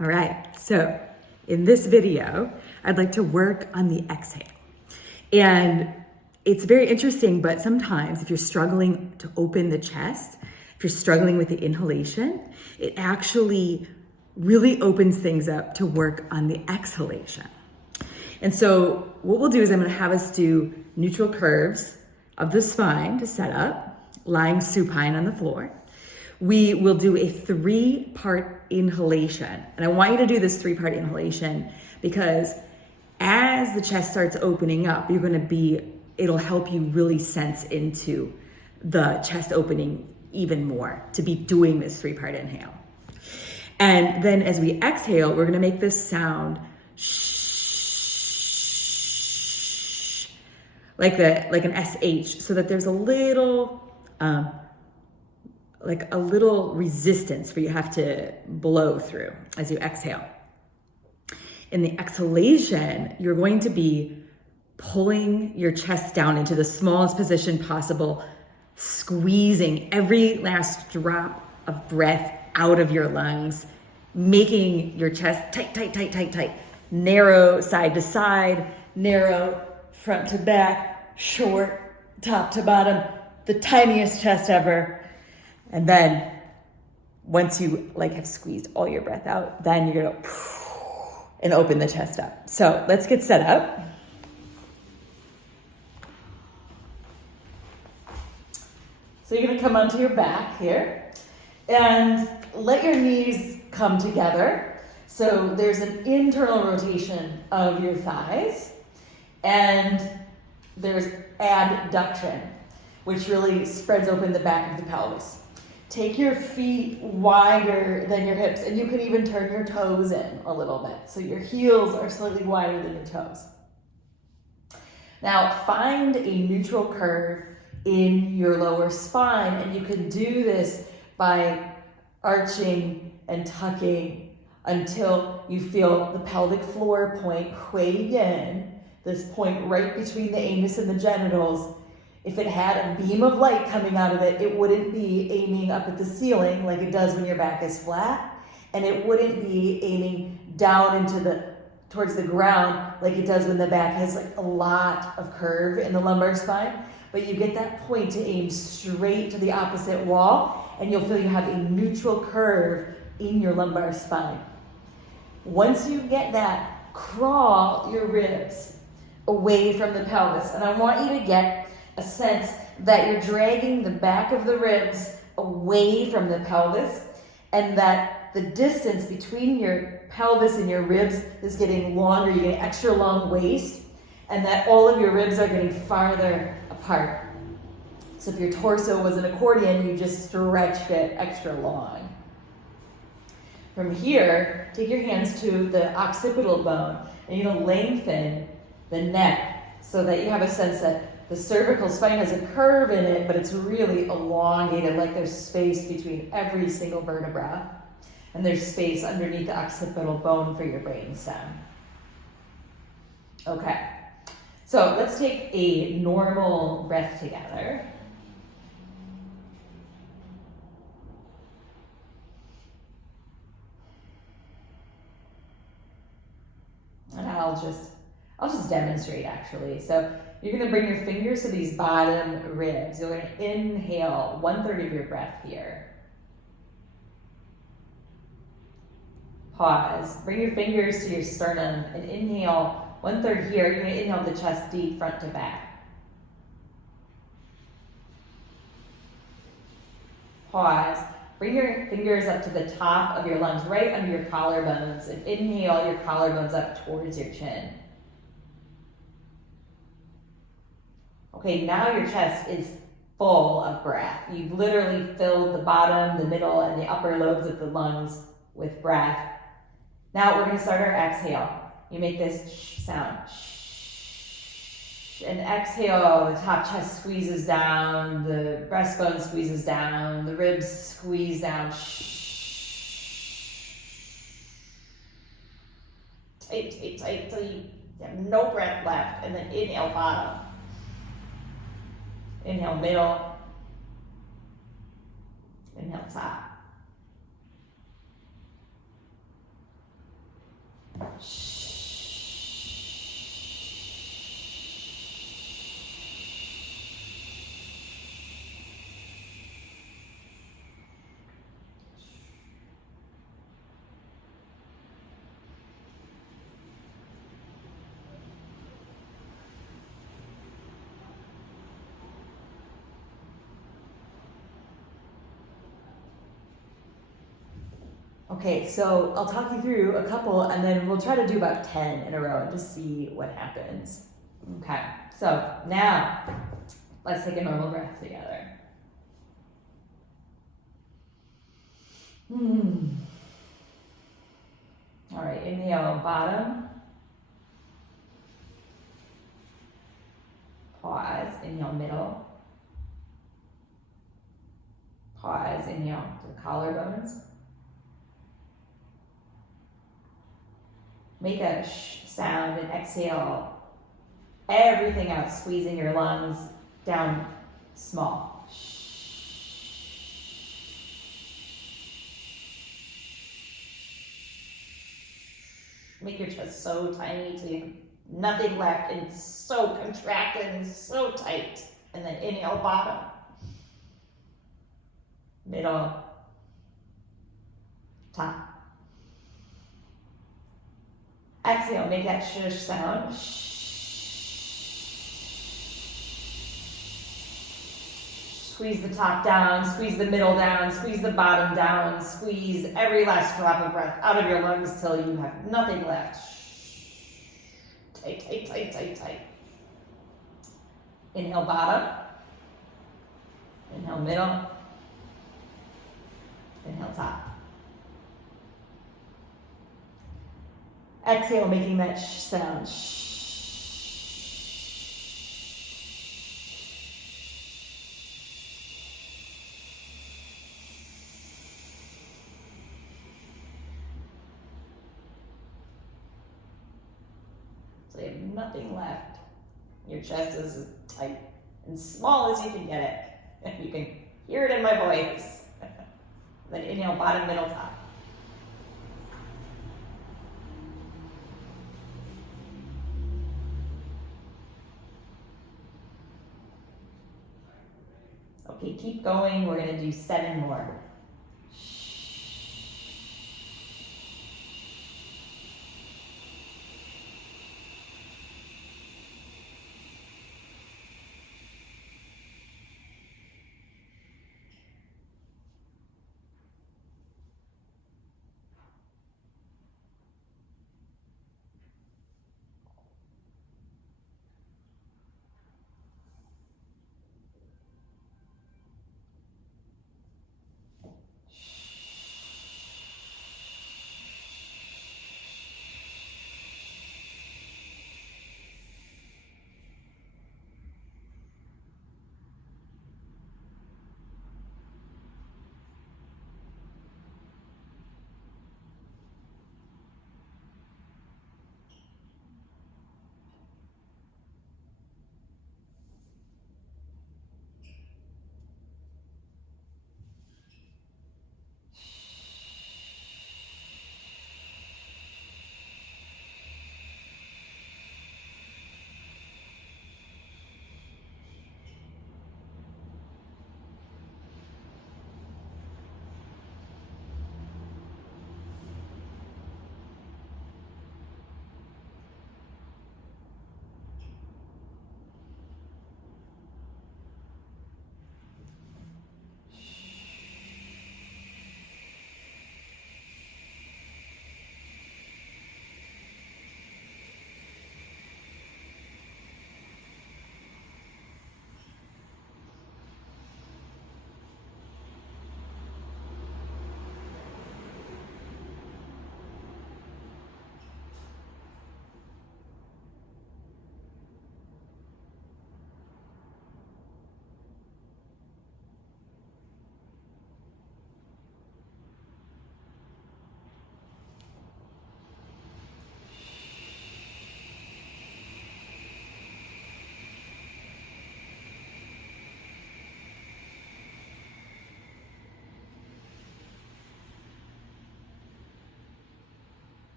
All right, so in this video, I'd like to work on the exhale. And it's very interesting, but sometimes if you're struggling to open the chest, if you're struggling with the inhalation, it actually really opens things up to work on the exhalation. And so what we'll do is I'm gonna have us do neutral curves of the spine to set up, lying supine on the floor. We will do a 3-part inhalation. And I want you to do this 3-part inhalation because as the chest starts opening up, it'll help you really sense into the chest opening even more to be doing this 3-part inhale. And then as we exhale, we're gonna make this sound shh, like an SH, so that there's a little resistance where you have to blow through as you exhale. In the exhalation, you're going to be pulling your chest down into the smallest position possible, squeezing every last drop of breath out of your lungs, making your chest tight, tight, tight, tight, tight, narrow side to side, narrow front to back, short top to bottom, the tiniest chest ever. And then once you have squeezed all your breath out, then you're gonna and open the chest up. So let's get set up. So you're gonna come onto your back here and let your knees come together. So there's an internal rotation of your thighs and there's abduction, which really spreads open the back of the pelvis. Take your feet wider than your hips, and you can even turn your toes in a little bit. So your heels are slightly wider than your toes. Now find a neutral curve in your lower spine, and you can do this by arching and tucking until you feel the pelvic floor point way in, this point right between the anus and the genitals. If it had a beam of light coming out of it, it wouldn't be aiming up at the ceiling like it does when your back is flat, and it wouldn't be aiming down towards the ground like it does when the back has a lot of curve in the lumbar spine. But you get that point to aim straight to the opposite wall, and you'll feel you have a neutral curve in your lumbar spine. Once you get that, crawl your ribs away from the pelvis, and I want you to get a sense that you're dragging the back of the ribs away from the pelvis, and that the distance between your pelvis and your ribs is getting longer. You're getting extra long waist, and that all of your ribs are getting farther apart. So if your torso was an accordion, you just stretch it extra long. From here, take your hands to the occipital bone, and you're gonna lengthen the neck so that you have a sense that the cervical spine has a curve in it, but it's really elongated, like there's space between every single vertebra, and there's space underneath the occipital bone for your brainstem. Okay, so let's take a normal breath together. And I'll just demonstrate actually. So you're gonna bring your fingers to these bottom ribs. You're gonna inhale 1/3 of your breath here. Pause, bring your fingers to your sternum and inhale 1/3 here. You're gonna inhale the chest deep, front to back. Pause, bring your fingers up to the top of your lungs, right under your collarbones, and inhale your collarbones up towards your chin. Okay, now your chest is full of breath. You've literally filled the bottom, the middle, and the upper lobes of the lungs with breath. Now we're gonna start our exhale. You make this shh sound, shh, and exhale, the top chest squeezes down, the breastbone squeezes down, the ribs squeeze down, shh. Tight, tight, tight, till you have no breath left, and then inhale bottom. Inhale middle, inhale top. Okay, so I'll talk you through a couple and then we'll try to do about 10 in a row and just see what happens. Okay, so now let's take a normal breath together. All right, inhale, bottom. Pause, inhale, middle. Pause, inhale to the collarbones. Make a sh sound and exhale everything out, squeezing your lungs down small. Make your chest so tiny till you have nothing left and so contracted and so tight. And then inhale, bottom, middle, top. Exhale, make that shh sound. Squeeze the top down, squeeze the middle down, squeeze the bottom down, squeeze every last drop of breath out of your lungs till you have nothing left. Tight, tight, tight, tight, tight. Inhale, bottom. Inhale, middle. Inhale, top. Exhale, making that sh sound. So you have nothing left. Your chest is as tight and small as you can get it. And you can hear it in my voice. Then inhale, bottom, middle, top. Okay, keep going. We're going to do 7 more.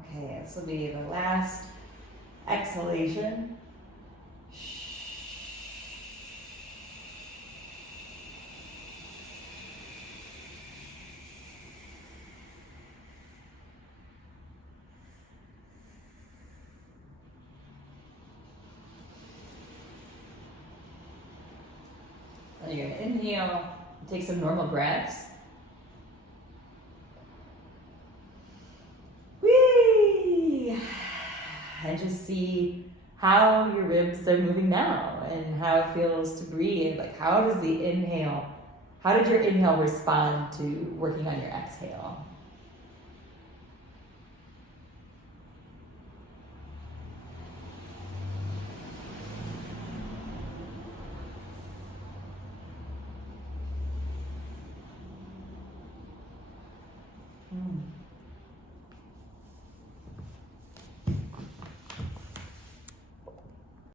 Okay, this will be the last exhalation. And you're gonna inhale, take some normal breaths. Whee! And just see how your ribs are moving now and how it feels to breathe. Like how did your inhale respond to working on your exhale?